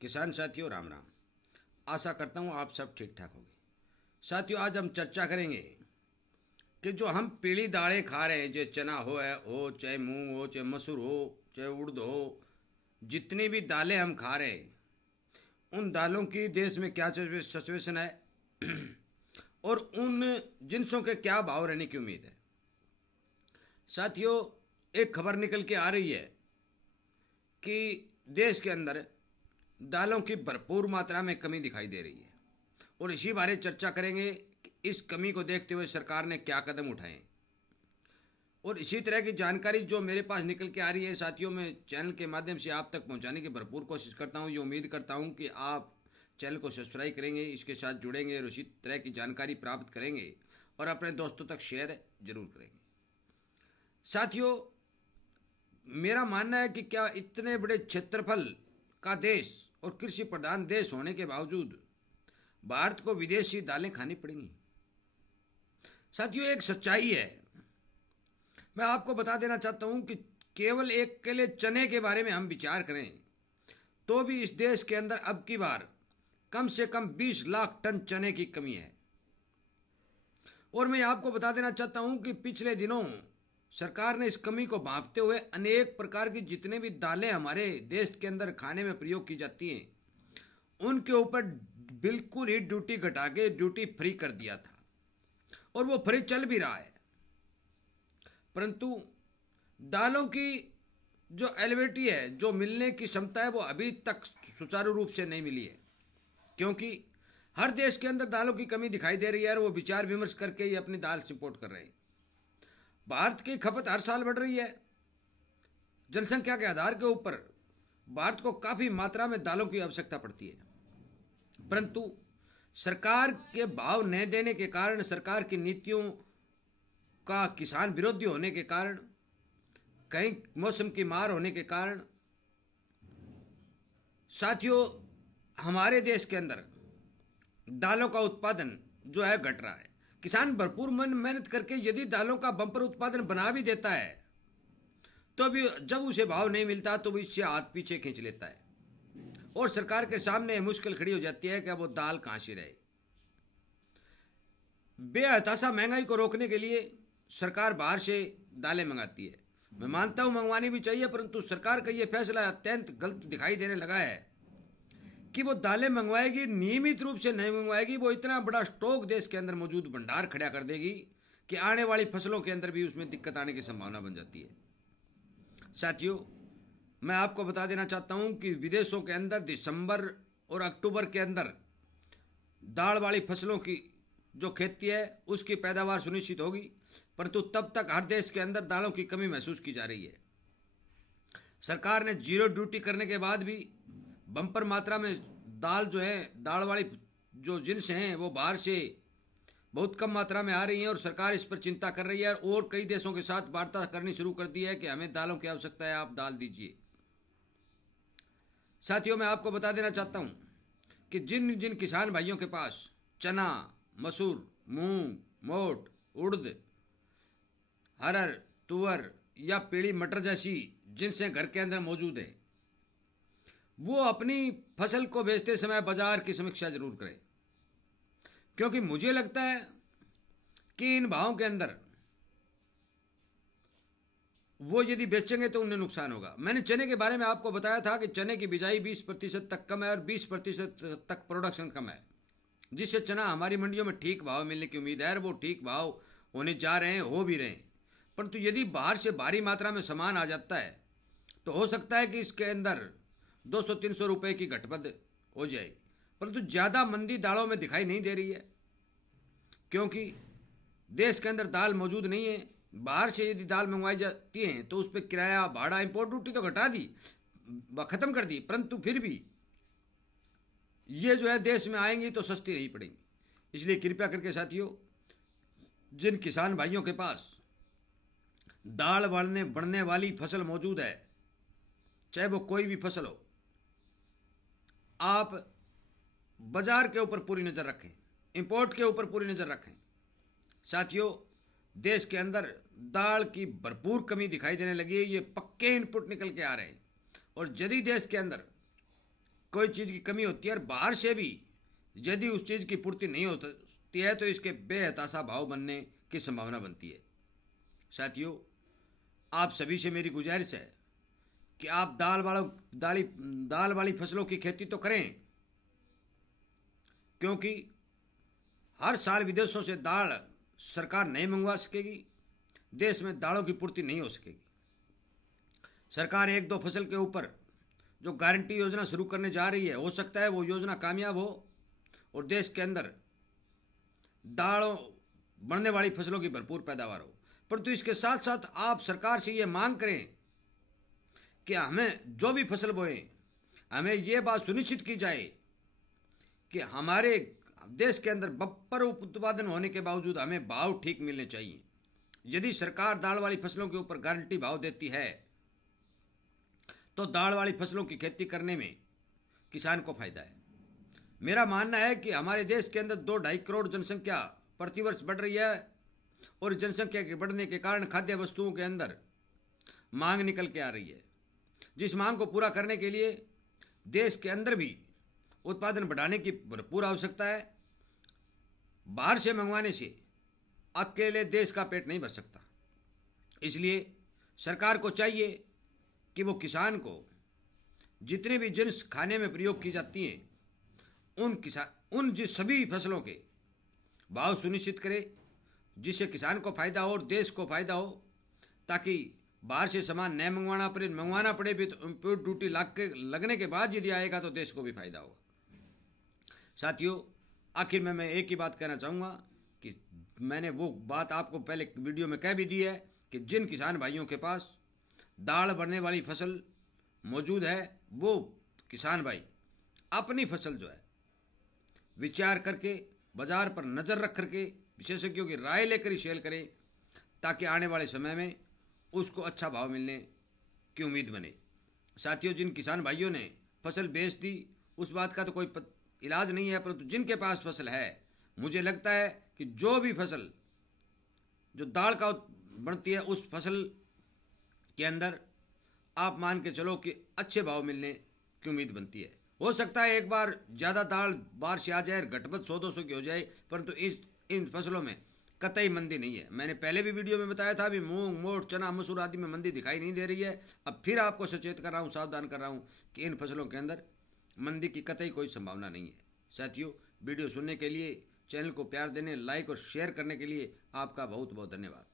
किसान साथियों, राम राम। आशा करता हूँ आप सब ठीक ठाक होंगे। साथियों, आज हम चर्चा करेंगे कि जो हम पीली दालें खा रहे हैं, जो चना हो चाहे मूंग हो चाहे मसूर हो चाहे उड़द हो, जितनी भी दालें हम खा रहे हैं उन दालों की देश में क्या सिचुएशन है और उन जिनसों के क्या भाव रहने की उम्मीद है। साथियों, एक खबर निकल के आ रही है कि देश के अंदर दालों की भरपूर मात्रा में कमी दिखाई दे रही है और इसी बारे चर्चा करेंगे कि इस कमी को देखते हुए सरकार ने क्या कदम उठाए। और इसी तरह की जानकारी जो मेरे पास निकल के आ रही है साथियों, मैं चैनल के माध्यम से आप तक पहुंचाने की भरपूर कोशिश करता हूं। ये उम्मीद करता हूं कि आप चैनल को सब्सक्राइब करेंगे, इसके साथ जुड़ेंगे और इसी तरह की जानकारी प्राप्त करेंगे और अपने दोस्तों तक शेयर जरूर करेंगे। साथियों, मेरा मानना है कि क्या इतने बड़े क्षेत्रफल का देश और कृषि प्रधान देश होने के बावजूद भारत को विदेशी दालें खानी पड़ेंगी। साथियों, एक सच्चाई है, मैं आपको बता देना चाहता हूं कि केवल एक केले चने के बारे में हम विचार करें तो भी इस देश के अंदर अब की बार कम से कम 20 लाख टन चने की कमी है। और मैं आपको बता देना चाहता हूं कि पिछले दिनों सरकार ने इस कमी को भांपते हुए अनेक प्रकार की जितने भी दालें हमारे देश के अंदर खाने में प्रयोग की जाती हैं उनके ऊपर बिल्कुल ही ड्यूटी घटा के ड्यूटी फ्री कर दिया था और वो फ्री चल भी रहा है। परंतु दालों की जो एलिजिबिलिटी है, जो मिलने की क्षमता है, वो अभी तक सुचारू रूप से नहीं मिली है, क्योंकि हर देश के अंदर दालों की कमी दिखाई दे रही है और वो विचार विमर्श करके ही अपनी दाल इंपोर्ट कर रहे हैं। भारत की खपत हर साल बढ़ रही है। जनसंख्या के आधार के ऊपर भारत को काफी मात्रा में दालों की आवश्यकता पड़ती है, परंतु सरकार के भाव न देने के कारण, सरकार की नीतियों का किसान विरोधी होने के कारण, कहीं मौसम की मार होने के कारण साथियों हमारे देश के अंदर दालों का उत्पादन जो है घट रहा है। किसान भरपूर मेहनत करके यदि दालों का बम्पर उत्पादन बना भी देता है तो भी जब उसे भाव नहीं मिलता तो वो इससे हाथ पीछे खींच लेता है और सरकार के सामने मुश्किल खड़ी हो जाती है कि अब वो दाल कहां से रहे। बेहताशा महंगाई को रोकने के लिए सरकार बाहर से दालें मंगाती है। मैं मानता हूं मंगवानी भी चाहिए, परंतु सरकार का यह फैसला अत्यंत गलत दिखाई देने लगा है कि वो दालें मंगवाएगी, नियमित रूप से नहीं मंगवाएगी। वो इतना बड़ा स्टॉक देश के अंदर मौजूद भंडार खड़ा कर देगी कि आने वाली फसलों के अंदर भी उसमें दिक्कत आने की संभावना बन जाती है। साथियों, मैं आपको बता देना चाहता हूं कि विदेशों के अंदर दिसंबर और अक्टूबर के अंदर दाल वाली फसलों की जो खेती है उसकी पैदावार सुनिश्चित होगी, परंतु तब तक हर देश के अंदर दालों की कमी महसूस की जा रही है। सरकार ने जीरो ड्यूटी करने के बाद भी बम्पर मात्रा में दाल जो है, दाल वाली जो जिन्स हैं वो बाहर से बहुत कम मात्रा में आ रही हैं और सरकार इस पर चिंता कर रही है और कई देशों के साथ वार्ता करनी शुरू कर दी है कि हमें दालों की आवश्यकता है, आप दाल दीजिए। साथियों, मैं आपको बता देना चाहता हूं कि जिन जिन किसान भाइयों के पास चना, मसूर, मूंग, मोट, उड़द, हरर, तुअर या पीली मटर जैसी जिनसे घर के अंदर मौजूद है, वो अपनी फसल को बेचते समय बाजार की समीक्षा जरूर करें, क्योंकि मुझे लगता है कि इन भावों के अंदर वो यदि बेचेंगे तो उन्हें नुकसान होगा। मैंने चने के बारे में आपको बताया था कि चने की बिजाई 20% तक कम है और 20% तक प्रोडक्शन कम है, जिससे चना हमारी मंडियों में ठीक भाव मिलने की उम्मीद है और वो ठीक भाव होने जा रहे हैं, हो भी रहे हैं। परंतु यदि बाहर से भारी मात्रा में सामान आ जाता है तो हो सकता है कि इसके अंदर 200-300 रुपए की घटबढ़ हो जाए, परंतु ज़्यादा मंदी दालों में दिखाई नहीं दे रही है, क्योंकि देश के अंदर दाल मौजूद नहीं है। बाहर से यदि दाल मंगवाई जाती है तो उस पर किराया, भाड़ा, इंपोर्ट ड्यूटी तो घटा दी, ख़त्म कर दी, परंतु फिर भी ये जो है देश में आएंगी तो सस्ती नहीं पड़ेंगी। इसलिए कृपया करके साथियों, जिन किसान भाइयों के पास दाल बढ़ने वाली फसल मौजूद है, चाहे वो कोई भी फसल हो, आप बाजार के ऊपर पूरी नज़र रखें, इंपोर्ट के ऊपर पूरी नज़र रखें। साथियों, देश के अंदर दाल की भरपूर कमी दिखाई देने लगी है, ये पक्के इनपुट निकल के आ रहे हैं और यदि देश के अंदर कोई चीज़ की कमी होती है और बाहर से भी यदि उस चीज़ की पूर्ति नहीं होती है तो इसके बेहताशा भाव बनने की संभावना बनती है। साथियों, आप सभी से मेरी गुजारिश है कि आप दाल वाली फसलों की खेती तो करें, क्योंकि हर साल विदेशों से दाल सरकार नहीं मंगवा सकेगी, देश में दालों की पूर्ति नहीं हो सकेगी। सरकार एक दो फसल के ऊपर जो गारंटी योजना शुरू करने जा रही है, हो सकता है वो योजना कामयाब हो और देश के अंदर दालों बढ़ने वाली फसलों की भरपूर पैदावार हो। परंतु इसके साथ साथ आप सरकार से ये मांग करें कि हमें जो भी फसल बोए, हमें ये बात सुनिश्चित की जाए कि हमारे देश के अंदर बम्पर उत्पादन होने के बावजूद हमें भाव ठीक मिलने चाहिए। यदि सरकार दाल वाली फसलों के ऊपर गारंटी भाव देती है तो दाल वाली फसलों की खेती करने में किसान को फायदा है। मेरा मानना है कि हमारे देश के अंदर 2-2.5 करोड़ जनसंख्या प्रतिवर्ष बढ़ रही है और जनसंख्या के बढ़ने के कारण खाद्य वस्तुओं के अंदर मांग निकल के आ रही है, जिस मांग को पूरा करने के लिए देश के अंदर भी उत्पादन बढ़ाने की भरपूर आवश्यकता है। बाहर से मंगवाने से अकेले देश का पेट नहीं भर सकता। इसलिए सरकार को चाहिए कि वो किसान को जितने भी जिन्स खाने में प्रयोग की जाती हैं उन जिस सभी फसलों के भाव सुनिश्चित करे, जिससे किसान को फायदा हो और देश को फायदा हो, ताकि बाहर से सामान न मंगवाना पड़े भी तो इम्पोर्ट ड्यूटी लगने के बाद यदि आएगा तो देश को भी फायदा होगा। साथियों, आखिर में मैं एक ही बात कहना चाहूँगा कि मैंने वो बात आपको पहले वीडियो में कह भी दी है कि जिन किसान भाइयों के पास दाल बढ़ने वाली फसल मौजूद है, वो किसान भाई अपनी फसल जो है विचार करके बाजार पर नज़र रख करके विशेषज्ञों की राय लेकर ही सेल करें, ताकि आने वाले समय में उसको अच्छा भाव मिलने की उम्मीद बने। साथियों, जिन किसान भाइयों ने फसल बेच दी उस बात का तो कोई इलाज नहीं है, परंतु जिनके पास फसल है, मुझे लगता है कि जो भी फसल जो दाल का बनती है उस फसल के अंदर आप मान के चलो कि अच्छे भाव मिलने की उम्मीद बनती है। हो सकता है एक बार ज़्यादा दाल बाहर से आ जाए, घटबत 100-200 की हो जाए, परंतु इन फसलों में कतई मंदी नहीं है। मैंने पहले भी वीडियो में बताया था, अभी मूंग, मोट, चना, मसूर आदि में मंदी दिखाई नहीं दे रही है। अब फिर आपको सचेत कर रहा हूँ, सावधान कर रहा हूँ कि इन फसलों के अंदर मंदी की कतई कोई संभावना नहीं है। साथियों, वीडियो सुनने के लिए, चैनल को प्यार देने, लाइक और शेयर करने के लिए आपका बहुत बहुत धन्यवाद।